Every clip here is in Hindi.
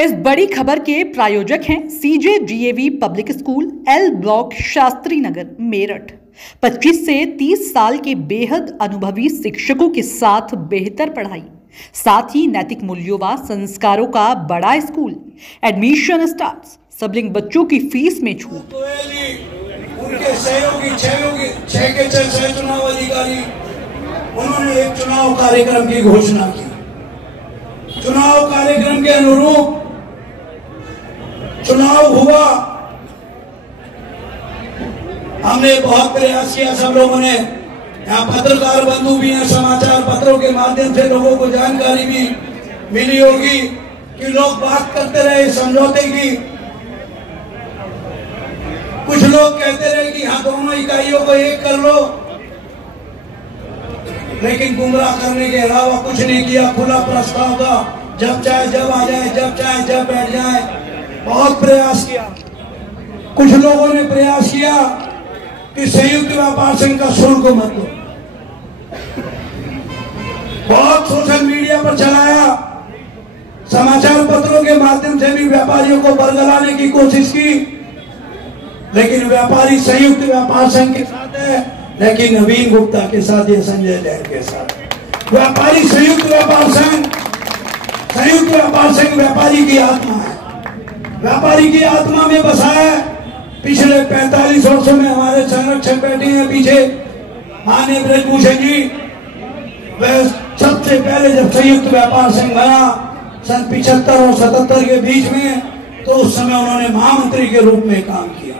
इस बड़ी खबर के प्रायोजक हैं CJ DAV public school L block Shastri Nagar Meerut. 25 से 30 साल के बेहद अनुभवी शिक्षकों के साथ बेहतर पढ़ाई, साथ ही नैतिक मूल्यों व संस्कारों का बड़ा स्कूल। Admission start. सबलिंग बच्चों की फीस में छूट। उनके सहयोगी छह के छह चुनाव अधिकारी उन्होंने एक चुनाव कार्यक्रम की घोषणा की। चुनाव कार्यक्रम के अनुरूप चुनाव हुआ। हमने बहुत प्रयास किया, सब लोगों ने। यहाँ पत्रकार बंधु भी हैं, समाचार पत्रों के माध्यम से लोगों को जानकारी भी मिली होगी कि लोग बात करते रहे समझौते की। कुछ लोग कहते रहे कि हाँ दोनों इकाइयों को एक कर लो, लेकिन गुमराह करने के अलावा कुछ नहीं किया। खुला प्रस्ताव था, जब चाहे जब आ जाए, जब चाहे जब बैठ जाए। बहुत प्रयास किया। कुछ लोगों ने प्रयास किया कि संयुक्त व्यापार संघ का शुल्क मत दो। बहुत सोशल मीडिया पर चलाया, समाचार पत्रों के माध्यम से भी व्यापारियों को बरगलाने की कोशिश की, लेकिन व्यापारी संयुक्त व्यापार संघ के साथ है, लेकिन नवीन गुप्ता के साथ या संजय जैन के साथ। व्यापारी संयुक्त व्यापार संघ व्यापारी की आत्मा है, व्यापारी की आत्मा में बसा है। पिछले 45 वर्षों में हमारे संरक्षक बैठे हैं पीछे, माननीय ब्रजभूषण जी। वह सबसे पहले जब संयुक्त व्यापार संघ बना सन 75 और 77 के बीच में, तो उस समय उन्होंने महामंत्री के रूप में काम किया।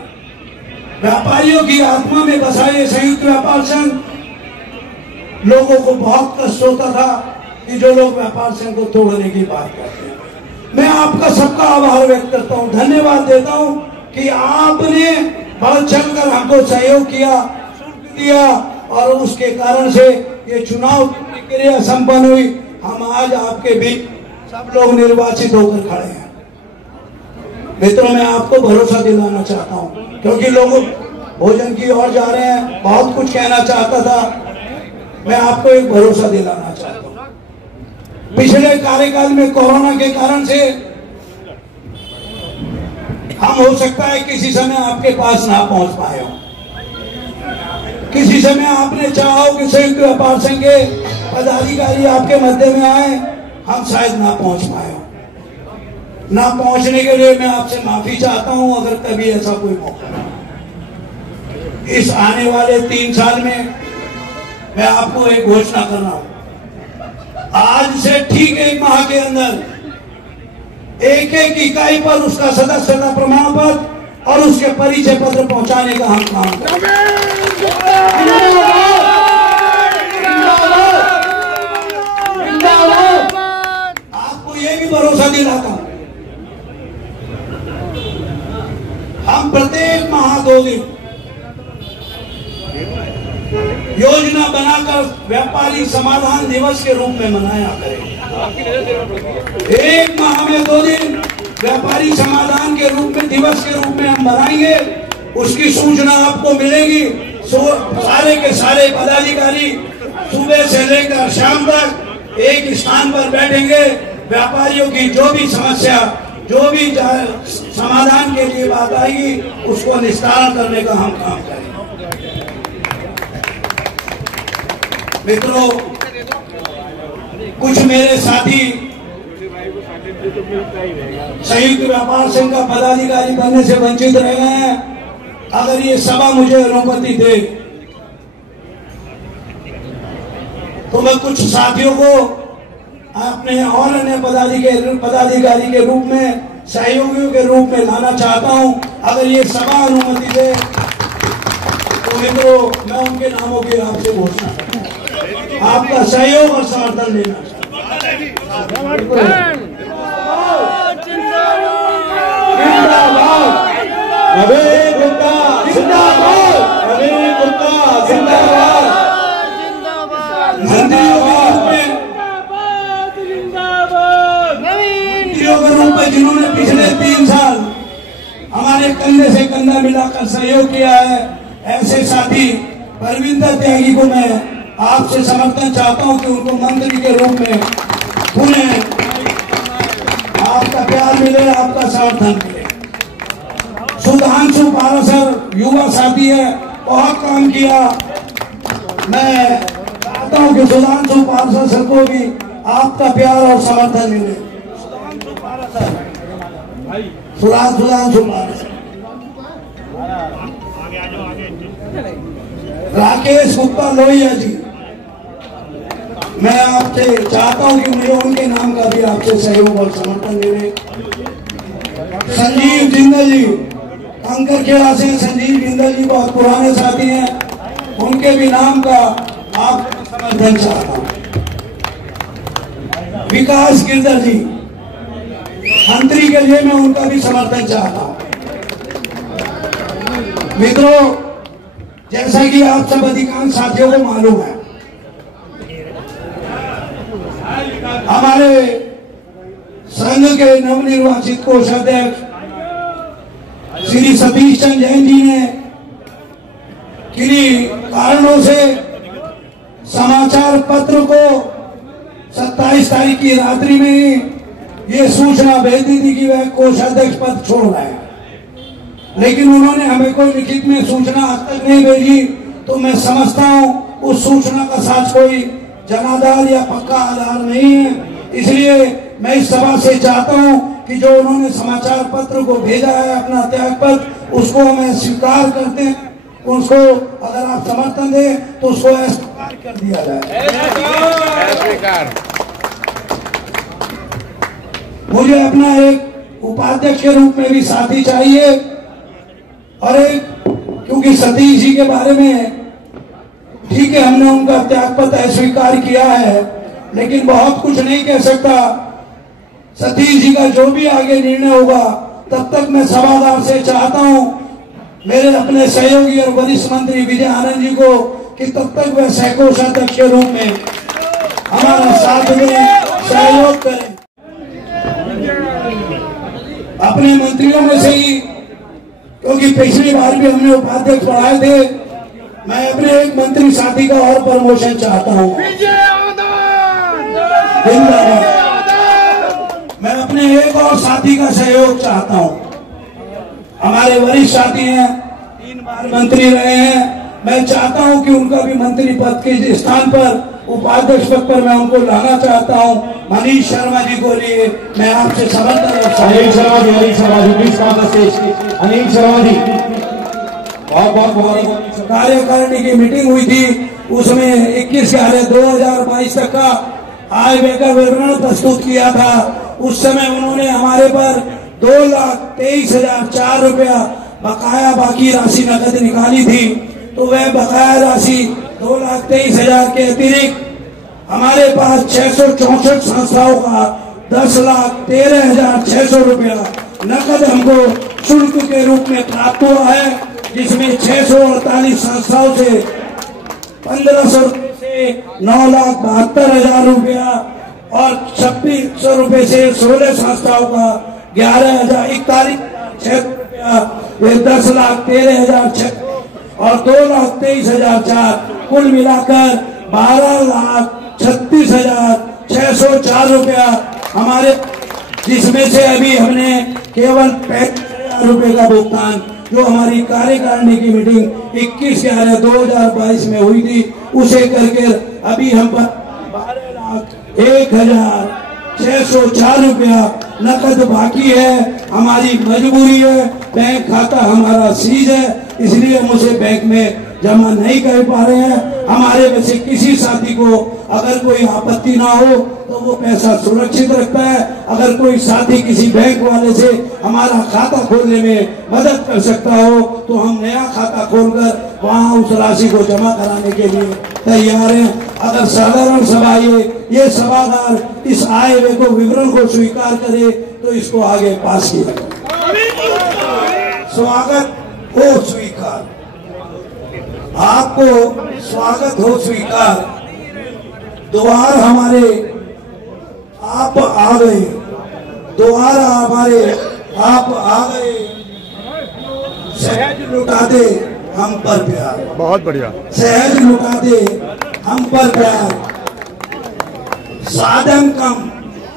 व्यापारियों की आत्मा में बसा ये संयुक्त व्यापार संघ। लोगों को बहुत कष्ट होता था कि जो लोग व्यापार संघ को तोड़ने की बात करते हैं। मैं आपका सबका आभार व्यक्त करता हूं, धन्यवाद देता हूं कि आपने बढ़ चढ़कर हमको सहयोग किया, शुल्क दिया, और उसके कारण से ये चुनाव प्रक्रिया संपन्न हुई। हम आज आपके बीच सब लोग निर्वाचित होकर खड़े हैं। मित्रों, मैं आपको भरोसा दिलाना चाहता हूं, क्योंकि लोग भोजन की ओर जा रहे हैं। बहुत कुछ कहना चाहता था, मैं आपको एक भरोसा दिलाना चाहता हूं। पिछले कार्यकाल में कोरोना के कारण से हम हो सकता है किसी समय आपके पास ना पहुंच पाए हो, किसी समय आपने चाहा हो कि संयुक्त व्यापार संघ के पदाधिकारी आपके मध्य में आए, हम शायद ना पहुंच पाए हो। ना पहुंचने के लिए मैं आपसे माफी चाहता हूं, अगर कभी ऐसा कोई मौका। इस आने वाले 3 साल में मैं आपको एक घोषणा कर रहा हूं। आज से ठीक 1 माह के अंदर एक इकाई पर उसका सदस्यता प्रमाण पत्र और उसके परिचय पत्र पहुंचाने का हम काम करेंगे। आपको ये भी भरोसा दिलाता हूं, हम प्रत्येक माह 2 दिन योजना बनाकर व्यापारी समाधान दिवस के रूप में मनाया करेंगे। 1 माह में 2 दिन व्यापारी समाधान के रूप में, दिवस के रूप में हम बनाएंगे। उसकी सूचना आपको मिलेगी। सारे के सारे पदाधिकारी सुबह से लेकर शाम तक एक स्थान पर बैठेंगे। व्यापारियों की जो भी समस्या, जो भी समाधान के लिए बात आएगी, उसको निस्तारण करने का हम काम करेंगे। मित्रों, कुछ मेरे साथी संयुक्त व्यापार संघ का पदाधिकारी बनने से वंचित रह गए हैं। अगर ये सभा मुझे अनुमति दे तो मैं कुछ साथियों को अपने और अन्य पदाधिकारी के रूप में, सहयोगियों के रूप में लाना चाहता हूं। अगर ये सभा अनुमति दे तो मित्रों, मैं उनके नामों की आपसे घोषणा करता हूं। आपका सहयोग और समर्थन लेना नवीन गुप्ता जिंदाबाद, नवीन गुप्ता जिंदाबाद, जिन्होंने पिछले 3 साल हमारे कंधे से कंधा मिलाकर सहयोग किया है, ऐसे साथी परविंदर त्यागी को मैं आपसे समर्थन चाहता हूं कि उनको मंत्री के रूप में पुणे आपका प्यार मिले, आपका समर्थन मिले। सुधांशु पारासर युवा साथी है, बहुत काम किया। मैं चाहता हूं कि सुधांशु पारासर सर को भी आपका प्यार और समर्थन मिले। सुधांशु पारासर, राकेश गुप्ता लोहिया जी, मैं आपसे चाहता हूं कि मुझे उनके नाम का भी आपसे सहयोग और समर्थन मिले। संजीव जिंदल जी अंकर खेड़ा से, संजीव जिंदल जी बहुत पुराने साथी हैं, उनके भी नाम का आप समर्थन चाहता हूं। विकास गिरधर जी मंत्री के लिए मैं उनका भी समर्थन चाहता हूं। मित्रों, जैसा कि आप सब अधिकांश साथियों को मालूम है, हमारे संघ के नवनिर्वाचित कोषाध्यक्ष श्री सतीश चंद्र जैन जी ने किन्हीं कारणों से समाचार पत्र को 27 तारीख की रात्रि में ही ये सूचना भेज दी थी कि वह कोषाध्यक्ष पद छोड़ रहे हैं, लेकिन उन्होंने हमें कोई लिखित में सूचना आज तक नहीं भेजी। तो मैं समझता हूं उस सूचना का साथ कोई जनाधार या पक्का आधार नहीं है। इसलिए मैं इस सभा से चाहता हूं कि जो उन्होंने समाचार पत्र को भेजा है अपना त्याग पत्र, उसको मैं स्वीकार करते हैं। उसको अगर आप समर्थन दें तो उसको स्वीकार कर दिया जाए। मुझे अपना एक उपाध्यक्ष के रूप में भी साथी चाहिए, और एक, क्योंकि सतीश जी के बारे में ठीक है हमने उनका त्यागपत्र स्वीकार किया है, लेकिन बहुत कुछ नहीं कह सकता। सतीश जी का जो भी आगे निर्णय होगा, तब तक मैं सभागार से चाहता हूं मेरे अपने सहयोगी और वरिष्ठ मंत्री विजय आनंद जी को कि तब तक वह सहकोषाध्यक्ष के रूप में हमारा साथ में सहयोग करें। अपने मंत्रियों में से ही, क्योंकि पिछली बार भी हमने उपाध्यक्ष बढ़ाए थे, मैं अपने एक मंत्री साथी का और प्रमोशन चाहता हूं। मैं अपने एक और साथी का सहयोग चाहता हूं। हमारे वरिष्ठ साथी हैं, 3 बार मंत्री रहे हैं, मैं चाहता हूं कि उनका भी मंत्री पद के स्थान पर, उपाध्यक्ष पद पर मैं उनको लाना चाहता हूं। मनीष शर्मा जी को लिए मैं आपसे समर्थन रखता हूं। अनिल शर्मा जी बहुत कार्यकारिणी की मीटिंग हुई थी, उसमें 21/11/2022 तक का आय व्यय का विवरण प्रस्तुत किया था। उस समय उन्होंने हमारे पर 2,23,004 रुपया बकाया बाकी राशि नकद निकाली थी। तो वह बकाया राशि 2,23,000 के अतिरिक्त हमारे पास 664 संस्थाओं का 10,13,600 रुपया नकद हमको शुल्क के रूप में प्राप्त हुआ है, जिसमें 648 संस्थाओं से 1,500 से 9,72,000 रुपया और 2,600 रुपये से 16 संस्थाओं का 11,41,600 रुपया, वे 10,13,600 और 2,23,004 कुल मिलाकर 12,36,604 रुपया हमारे, जिसमें से अभी हमने केवल 35,000 रुपये का भुगतान जो हमारी कार्यकारिणी की मीटिंग 21/11/2022 में हुई थी उसे करके अभी हम 12,01,604 रुपया नकद बाकी है। हमारी मजबूरी है, बैंक खाता हमारा सीज है, इसलिए हम उसे बैंक में जमा नहीं कर पा रहे हैं। हमारे में से किसी साथी को अगर कोई आपत्ति ना हो तो वो पैसा सुरक्षित रखता है। अगर कोई साथी किसी बैंक वाले से हमारा खाता खोलने में मदद कर सकता हो तो हम नया खाता खोलकर वहाँ उस राशि को जमा कराने के लिए तैयार हैं। अगर साधारण सभा ये सभागार इस आय व्यय को विवरण को स्वीकार करे तो इसको आगे पास किया। स्वागत हो स्वीकार, आपको स्वागत हो स्वीकार। द्वार हमारे आप आ गए, द्वार हमारे आप आ गए, सहज लुटा दे हम पर प्यार। बहुत बढ़िया। सहज लुटा दे हम पर प्यार। साधन कम,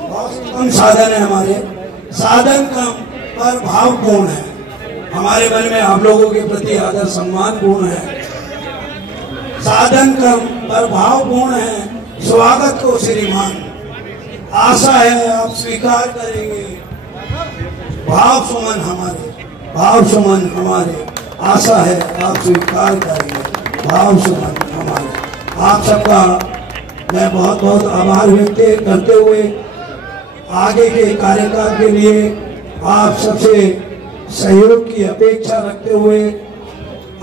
बहुत कम साधन है हमारे, साधन कम पर भाव पूर्ण है। हमारे मन में आप लोगों के प्रति आदर सम्मान पूर्ण है। साधन कम पर भाव पूर्ण है। स्वागत को श्रीमान, आशा है आप स्वीकार करेंगे। भाव सुमन हमारे, आशा है आप स्वीकार करेंगे। भाव सुमन हमारे। आप सबका मैं बहुत बहुत आभार व्यक्त करते हुए आगे के कार्यकाल के लिए आप सबसे सहयोग की अपेक्षा रखते हुए,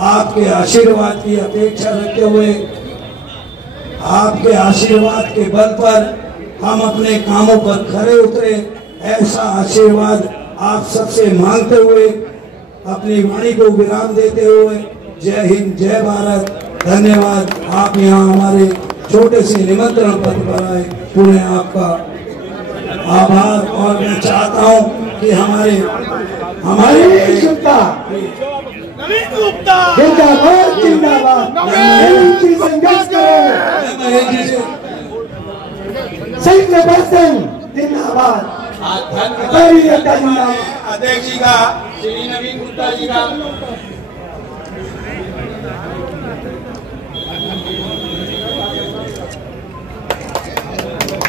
आपके आशीर्वाद की अपेक्षा रखते हुए, आपके आशीर्वाद के बल पर हम अपने कामों पर खरे उतरे, ऐसा आशीर्वाद आप सबसे मांगते हुए अपनी वाणी को विराम देते हुए जय हिंद, जय भारत, धन्यवाद। आप यहाँ हमारे छोटे से निमंत्रण पत्र पर आए, पुनः आपका आभार। और मैं चाहता हूँ कि हमारे अध्यक्ष जी का, श्री नवीन गुप्ता जी का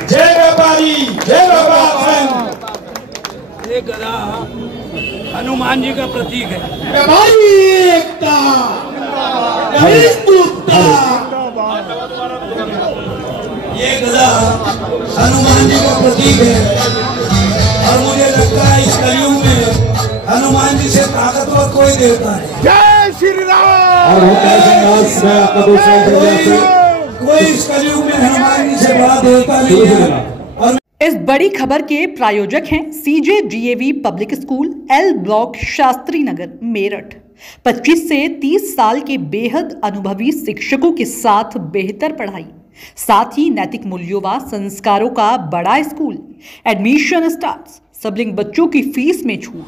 जय व्यापारी, जय व्यापार। ये गदा हनुमान जी का प्रतीक है। व्यापारी एकता, ये गदा हनुमान जी का प्रतीक है और मुझे लगता है इस कलयुग में हनुमान जी से ताकतवर कोई देवता है। जय श्री राम। कोई इस कलयुग में हनुमान जी से बड़ा देवता नहीं है। और इस बड़ी खबर के प्रायोजक हैं CJDAV public school, L block, Shastri Nagar, Meerut. 25 से 30 साल के बेहद अनुभवी शिक्षकों के साथ बेहतर पढ़ाई, साथ ही नैतिक मूल्यों व संस्कारों का बड़ा स्कूल। Admission start. सबलिंग बच्चों की फीस में छूट।